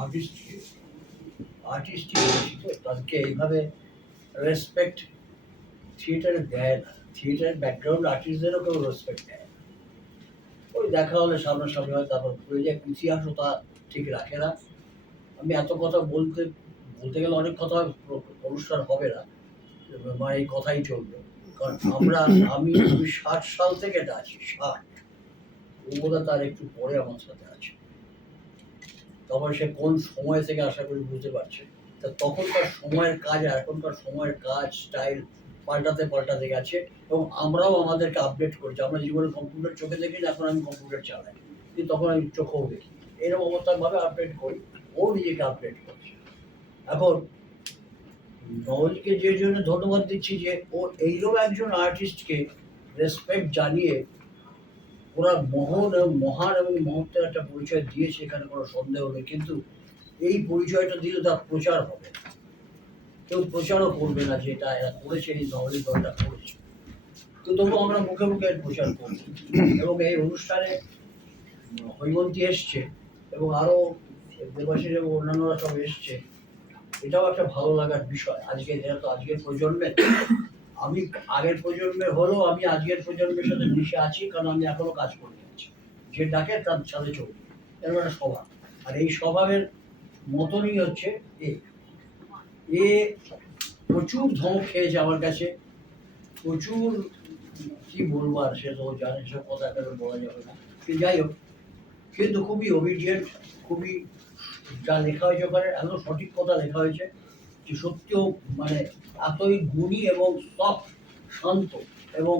আর্টিস্টকে বলছি তো, তাদেরকে এইভাবে রেসপেক্ট থিয়েটারে দেয় না। থিয়েটারের ব্যাকগ্রাউন্ড আর্টিস্টদেরও কেউ রেসপেক্ট দেয় না। ওই দেখা হলে সামনাসামনি হয়, তারপর ঘুরে যায়। ইতিহাসও তা ঠিক রাখে না। আমি এত কথা বলতে গেলে অনেক কথা অনুষ্ঠান হবে না, মানে এই কথাই চলবে। কারণ আমি 60 সাল থেকে এটা আছি, 60। ও বোধহয় তার একটু পরে আমার সাথে আছে। তখন সে কোন সময় থেকে আশা করি বুঝতে পারছে। তা তখনকার সময়ের কাজ আর এখনকার সময়ের কাজ স্টাইল পাল্টাতে গেছে, এবং আমরাও আমাদেরকে আপডেট করেছি। আমরা জীবনে কম্পিউটার চোখে দেখি না, এখন আমি কম্পিউটার চালাই, কিন্তু তখন আমি চোখেও দেখি। এরকম অবস্থাভাবে আপডেট করি, ও নিজেকে আপডেট করছে। এখন নওয়াজকে যে জন্য ধন্যবাদ দিচ্ছি যে ও এইরকম একজন আর্টিস্টকে রেসপেক্ট জানিয়ে ওরা মহান এবং মহত্বের একটা পরিচয় দিয়েছে, এখানে কোনো সন্দেহ নেই। কিন্তু এই পরিচয়টা দিলে তার প্রচার হবে, কেউ প্রচারও করবে না যে এটা এরা করেছে, এই নওয়াজের দলটা করেছে। তো তবু আমরা মুখে মুখে প্রচার করব। এবং এই অনুষ্ঠানে হৈমন্তী এসছে এবং আরো দেবাশিস এবং অন্যান্যরা সব এসছে। এটাও একটা ভালো লাগার বিষয়। আজকে যেহেতু আজকের প্রজন্মের, আমি আগের প্রজন্মের হলেও আমি আজকের প্রজন্মের সাথে মিশে আছি, কারণ আমি এখনো কাজ করে যাচ্ছি। যে ডাকে তার সাথে চলি, এরকম একটা স্বভাব। আর এই স্বভাবের মতনই হচ্ছে এ প্রচুর ধমক খেয়েছে আমার কাছে, প্রচুর, কি বলবো আর, সে তো জানে, সব কথা একেবারে বলা যাবে না। যাই হোক, কিন্তু খুবই ওবিডিয়েন্ট, খুবই, যা লেখা হয়েছে ওখানে এত সঠিক কথা লেখা হয়েছে যে সত্যিও মানে এতই গুণী এবং সফট, শান্ত, এবং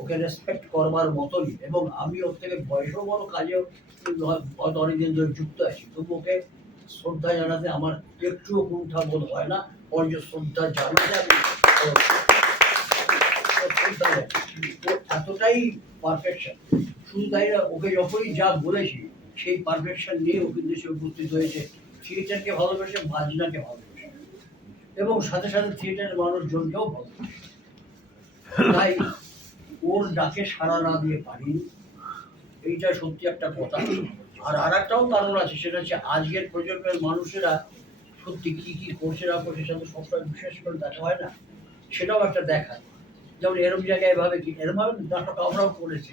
ওকে রেসপেক্ট করবার মতনই। এবং আমি ওর থেকে বয়সও বড়, কাজেও হয়তো অনেকদিন ধরে যুক্ত আছি, তবু ওকে শ্রদ্ধা জানাতে আমার একটুও কুণ্ঠা বোধ হয় না। ওর যে শ্রদ্ধা জানাতে আমি এতটাই পারফেকশন। শুধু তাই না, ওকে যখনই যা বলেছি সেই পারফেকশন নিয়ে ও কিন্তু সে উপস্থিত হয়েছে। থিয়েটারকে ভালোবেসে, বাজনাকে ভালোবেসে, এবং সাথে সাথে থিয়েটারের মানুষজনকেও ভালোবেসে। তাই ওর ডাকে সাড়া না দিয়ে পারিনি, এইটা সত্যি একটা কথা। আর একটাও কারণ আছে, সেটা হচ্ছে আজকের প্রজন্মের মানুষেরা সত্যি কি কি করছে না করছে, সেটা সবসময় বিশেষ করে দেখা হয় না, সেটাও একটা দেখা। যেমন এরম জায়গায় এভাবে কি এরমভাবে নাটক আমরাও করেছি।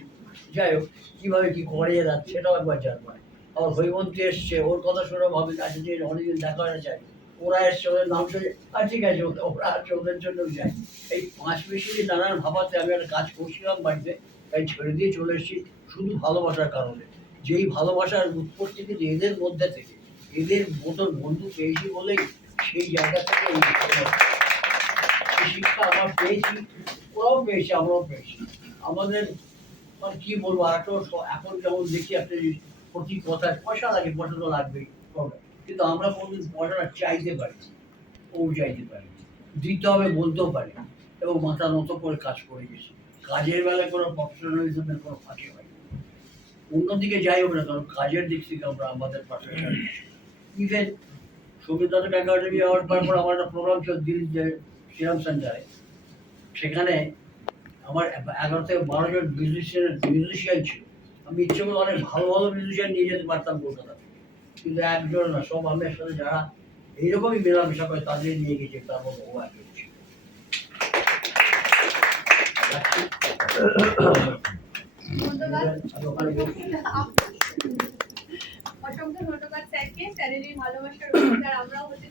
যাই হোক, কীভাবে কি করে এরা সেটাও একবার জানবো। আবার হৈমন্তী এসছে, ওর কথা শুনে ভাবি আছে যে অনেকদিন দেখা হয় না, চাই ওরা এসছে, ওদের নাম শুনে আর ঠিক আছে, ওরা আছে, ওদের জন্যও যাই। এই 5 মিশিয়ে নানান ভাবাতে আমি একটা কাজ করছিলাম বাড়িতে, তাই ছেড়ে দিয়ে চলে এসেছি শুধু ভালোবাসার কারণে। যেই ভালোবাসার উৎপত্তি কিন্তু এদের মধ্যে থেকে, এদের মতন বন্ধু পেয়েছি বলেই সেই জায়গা থেকে এই শিক্ষা আমরা পেয়েছি, ওরাও পেয়েছে, আমরাও পেয়েছি। আমাদের মানে কি বলবো, এখন যেমন দেখি একটা প্রতি কথায় পয়সা লাগে, পয়সা তো লাগবেই, কিন্তু আমরা কোনদিন পয়সাটা চাইতে পারি, ও চাইতে পারি, দিতে হবে বলতেও পারি, এবং মাথা নত করে কাজ করে গেছি। কাজের বেলায় কোনো প্রফেশনালিজমের কোনো ফাঁকি হয়। অন্যদিকে যাই হোক না, কারণ কাজের দিক থেকে আমরা আমাদের পারফেকশন। ইভেন সঙ্গীত নাটক একাডেমি অ্যাওয়ার্ড পাওয়ার পর আমার একটা প্রোগ্রাম ছিল দিল্লিতে, শ্রীরাম সেন্টারে। সেখানে আমার 11 থেকে 12 জন মিউজিশিয়ান ছিল। আমি ইচ্ছে করে অনেক ভালো ভালো মিউজিশিয়ান নিয়ে যেতে পারতাম কলকাতা, কিন্তু একজন না, সব আমার সাথে যারা এইরকমই মেলামেশা করে তাদের নিয়ে গেছে, তার মতো ও একজন ছিল। অসংখ্য ধন্যবাদ স্যারকে, স্যারের এই ভালোবাসার অধিকার আমরাও হতে